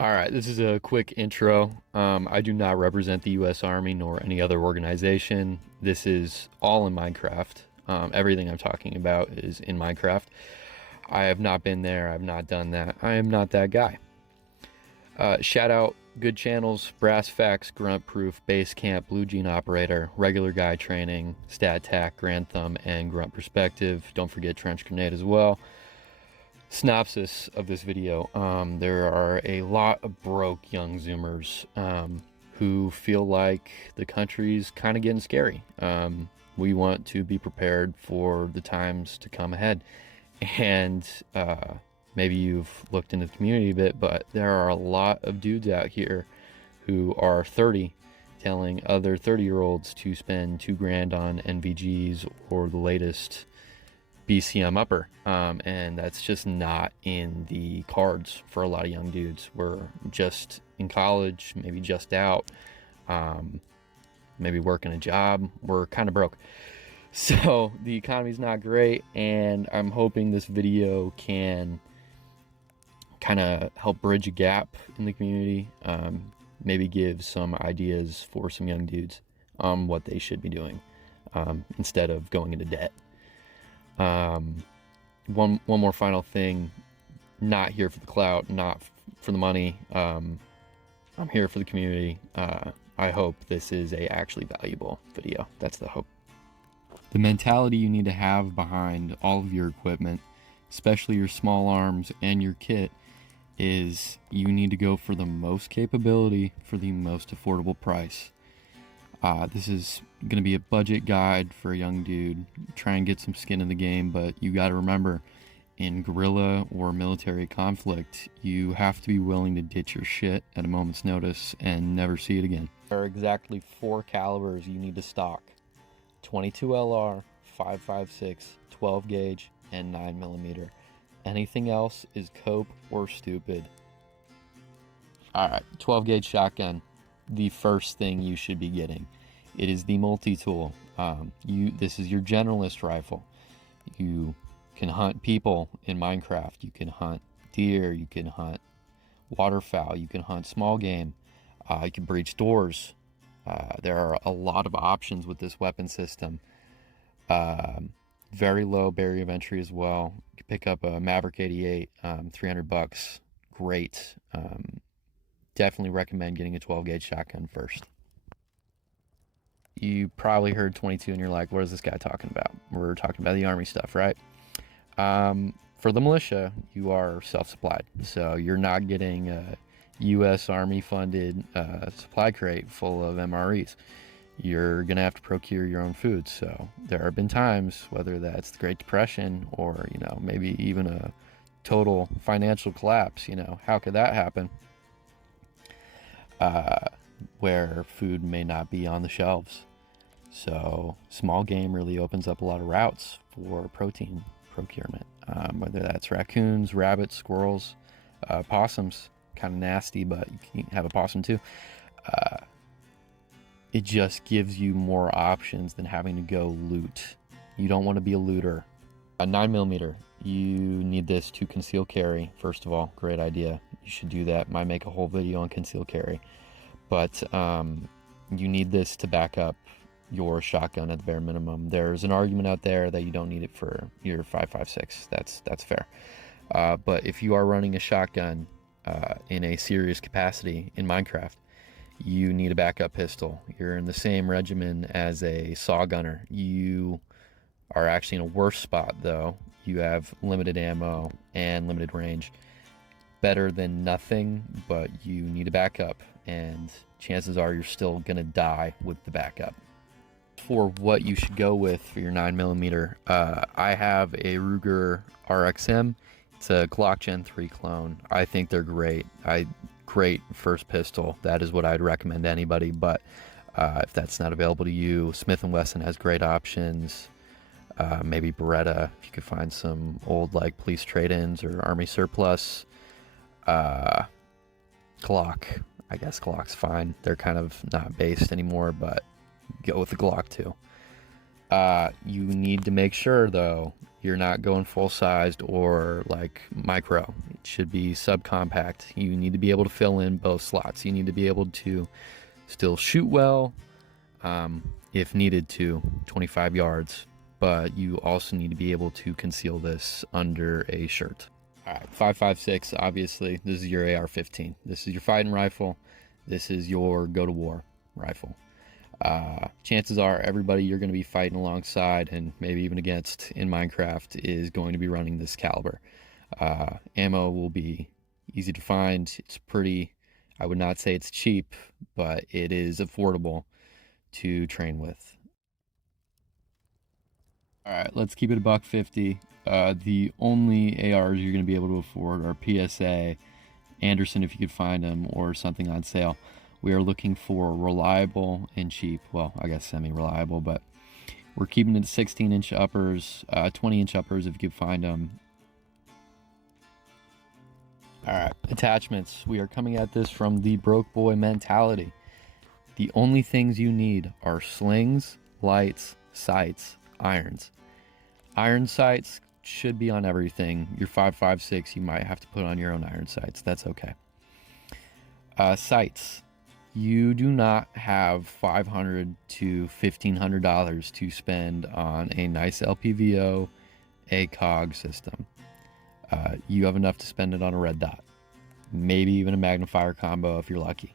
All right, this is a quick intro. I do not represent the U.S. Army nor any other organization. This is all in Minecraft. Everything I'm talking about is in Minecraft. I have not been there. I've not done that. I am not that guy. Shout out good channels: Brass Facts, Grunt Proof, Base Camp, Blue Gene Operator, Regular Guy Training, Stat Tac, Grand Thumb, and Grunt Perspective. Don't forget Trench Grenade as well. Synopsis of this video: there are a lot of broke young Zoomers who feel like the country's kind of getting scary. We want to be prepared for the times to come ahead, and maybe you've looked into the community a bit, but there are a lot of dudes out here who are 30 telling other 30-year-olds to spend $2,000 on NVGs or the latest BCM upper, and that's just not in the cards for a lot of young dudes. We're just in college, maybe just out, maybe working a job. We're kind of broke, so the economy's not great, and I'm hoping this video can kind of help bridge a gap in the community, maybe give some ideas for some young dudes on what they should be doing instead of going into debt. One more final thing: not here for the clout, not for the money. I'm here for the community. I hope this is a actually valuable video. That's the hope. The mentality you need to have behind all of your equipment, especially your small arms and your kit, is you need to go for the most capability for the most affordable price. This is going to be a budget guide for a young dude. Try and get some skin in the game, but you got to remember, in guerrilla or military conflict, you have to be willing to ditch your shit at a moment's notice and never see it again. There are exactly 4 calibers you need to stock: 22 LR, 5.56, 12 gauge, and 9mm. Anything else is cope or stupid. Alright, 12 gauge shotgun. The first thing you should be getting. It is the multi-tool. This is your generalist rifle. You can hunt people in Minecraft. You can hunt deer. You can hunt waterfowl. You can hunt small game. You can breach doors. There are a lot of options with this weapon system. Very low barrier of entry as well. You can pick up a Maverick 88, $300. Great. Definitely recommend getting a 12 gauge shotgun first. You probably heard 22 and you're like, what is this guy talking about? We're talking about the Army stuff, right? For the militia, you are self-supplied. So you're not getting a U.S. Army funded supply crate full of MREs. You're going to have to procure your own food. So there have been times, whether that's the Great Depression or, maybe even a total financial collapse, how could that happen? Where food may not be on the shelves. So small game really opens up a lot of routes for protein procurement, whether that's raccoons, rabbits, squirrels, possums. Kind of nasty, but you can have a possum too. It just gives you more options than having to go loot. You don't want to be a looter. A 9mm, you need this to conceal carry. First of all, great idea. You should do that. Might make a whole video on conceal carry. But you need this to back up your shotgun at the bare minimum. There's an argument out there that you don't need it for your 5.56. That's fair. But if you are running a shotgun in a serious capacity in Minecraft, you need a backup pistol. You're in the same regimen as a saw gunner. You are actually in a worse spot though. You have limited ammo and limited range. Better than nothing, but you need a backup, and chances are you're still gonna die with the backup. For what you should go with for your 9mm, I have a Ruger RXM. It's a Glock Gen 3 clone. I think they're great. Great first pistol. That is what I'd recommend to anybody, but if that's not available to you, Smith & Wesson has great options. Maybe Beretta, if you could find some old police trade-ins or Army surplus. Glock, I guess Glock's fine. They're kind of not based anymore, but go with the Glock too. You need to make sure though you're not going full sized or micro. It should be subcompact. You need to be able to fill in both slots. You need to be able to still shoot well, if needed to, 25 yards, but you also need to be able to conceal this under a shirt. All right, 5.56, obviously, this is your AR-15. This is your fighting rifle. This is your go-to-war rifle. Chances are everybody you're going to be fighting alongside and maybe even against in Minecraft is going to be running this caliber. Ammo will be easy to find. It's pretty, I would not say it's cheap, but it is affordable to train with. All right, let's keep it $150. The only ARs you're going to be able to afford are PSA, Anderson if you could find them, or something on sale. We are looking for reliable and cheap. Well, I guess semi-reliable, but we're keeping it 16-inch uppers, 20-inch uppers if you could find them. All right, attachments. We are coming at this from the broke boy mentality. The only things you need are slings, lights, sights, irons. Iron sights should be on everything. Your 5.56, you might have to put on your own iron sights. That's okay. Sights. You do not have $500 to $1,500 to spend on a nice LPVO, ACOG system. You have enough to spend it on a red dot. Maybe even a magnifier combo if you're lucky.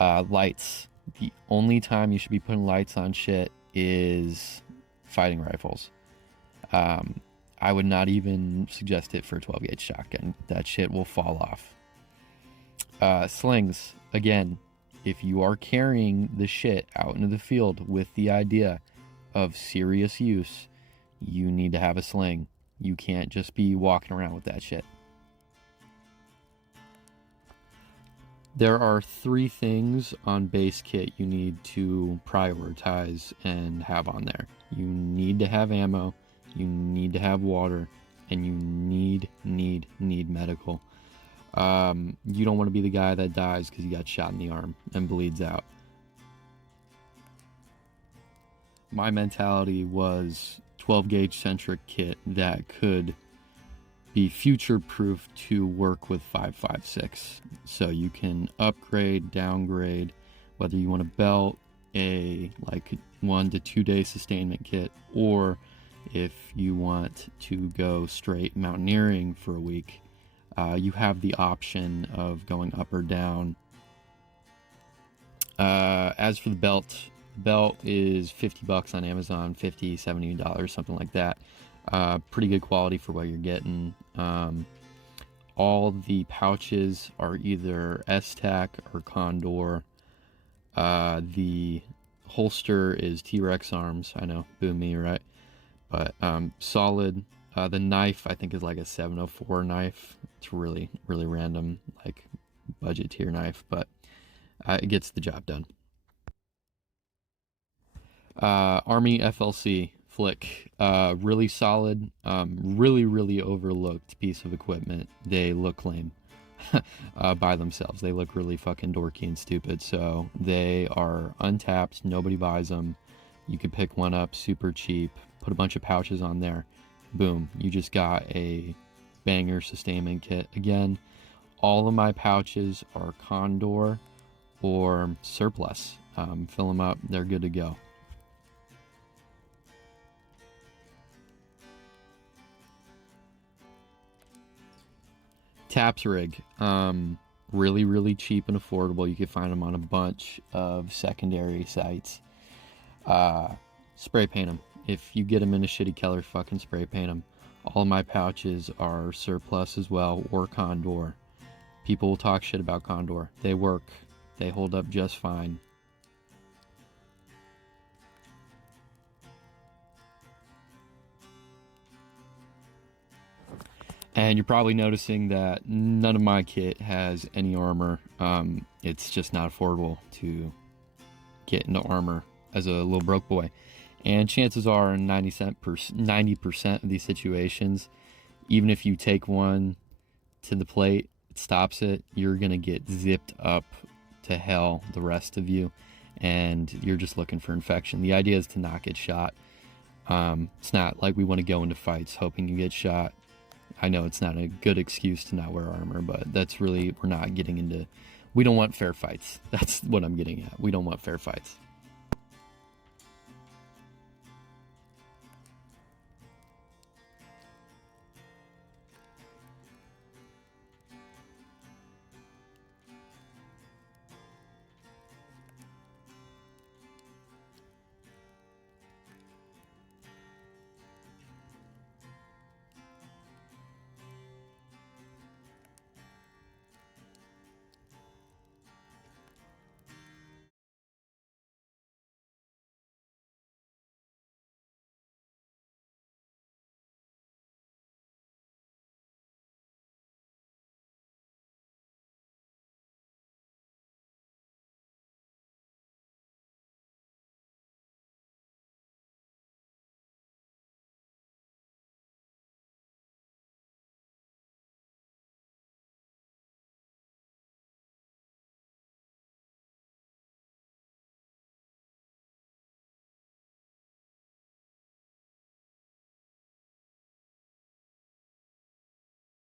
Lights. The only time you should be putting lights on shit is fighting rifles. I would not even suggest it for a 12-gauge shotgun. That shit will fall off. Slings. Again, if you are carrying the shit out into the field with the idea of serious use, you need to have a sling. You can't just be walking around with that shit. There are 3 things on base kit you need to prioritize and have on there. You need to have ammo, you need to have water, and you need medical. You don't want to be the guy that dies because he got shot in the arm and bleeds out. My mentality was 12-gauge centric kit that could be future-proof to work with 5.56. So you can upgrade, downgrade, whether you want to belt a like 1 to 2 day sustainment kit, or if you want to go straight mountaineering for a week, you have the option of going up or down. As for the belt is $50 on Amazon, $50, $70, something like that. Pretty good quality for what you're getting. All the pouches are either S-Tac or Condor. The holster is T-Rex arms. I know, boo me, right? But solid. The knife I think is like a 704 knife. It's really random, like budget tier knife, but it gets the job done. Army FLC flick, really solid, really overlooked piece of equipment. They look lame by themselves. They look really fucking dorky and stupid, so they are untapped. Nobody buys them. You could pick one up super cheap, put a bunch of pouches on there, boom, you just got a banger sustainment kit. Again, all of my pouches are Condor or surplus. Fill them up, they're good to go. Taps rig, really cheap and affordable. You can find them on a bunch of secondary sites. Spray paint them. If you get them in a shitty color, fucking spray paint them. All of my pouches are surplus as well, or Condor. People will talk shit about Condor. They work. They hold up just fine. And you're probably noticing that none of my kit has any armor. It's just not affordable to get into armor as a little broke boy. And chances are in 90% of these situations, even if you take one to the plate, it stops it, you're going to get zipped up to hell, the rest of you, and you're just looking for infection. The idea is to not get shot. It's not like we want to go into fights hoping you get shot. I know it's not a good excuse to not wear armor, but that's really, we're not getting into, we don't want fair fights. That's what I'm getting at. We don't want fair fights.